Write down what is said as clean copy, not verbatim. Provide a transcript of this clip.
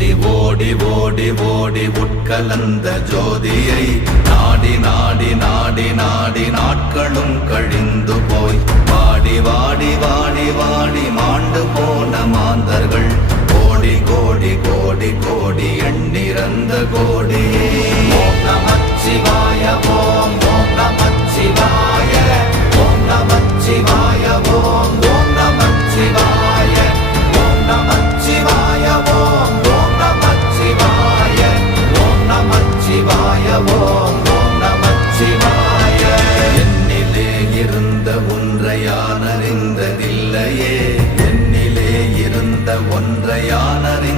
ஓடி ஓடி ஓடி ஓடி உட்கலந்த ஜோதியை நாடி நாடி நாடி நாடி நாட்களும் கழிந்து போய் வாடி வாடி வாடி வாடி மாண்டு போன மாந்தர்கள் கோடி கோடி கோடி கோடி எண்ணிறந்த கோடி. ஓம் நமச்சிவாய ஓம் ஓம் நமச்சிவாய ஓம் நமச்சிவாய ஓம் ஓம் நமச்சிவாய ஓம் நமச்சிவாய ஓம் ஓம் நமச்சிவாய ஓம் நமச்சிவாய ஓம் ஓம் நமச்சிவாய. என்னிலே இருந்த ஒன்றை யான் அறிந்ததில்லையே, என்னிலே இருந்த ஒன்றை யான் அறிந்ததில்லையே.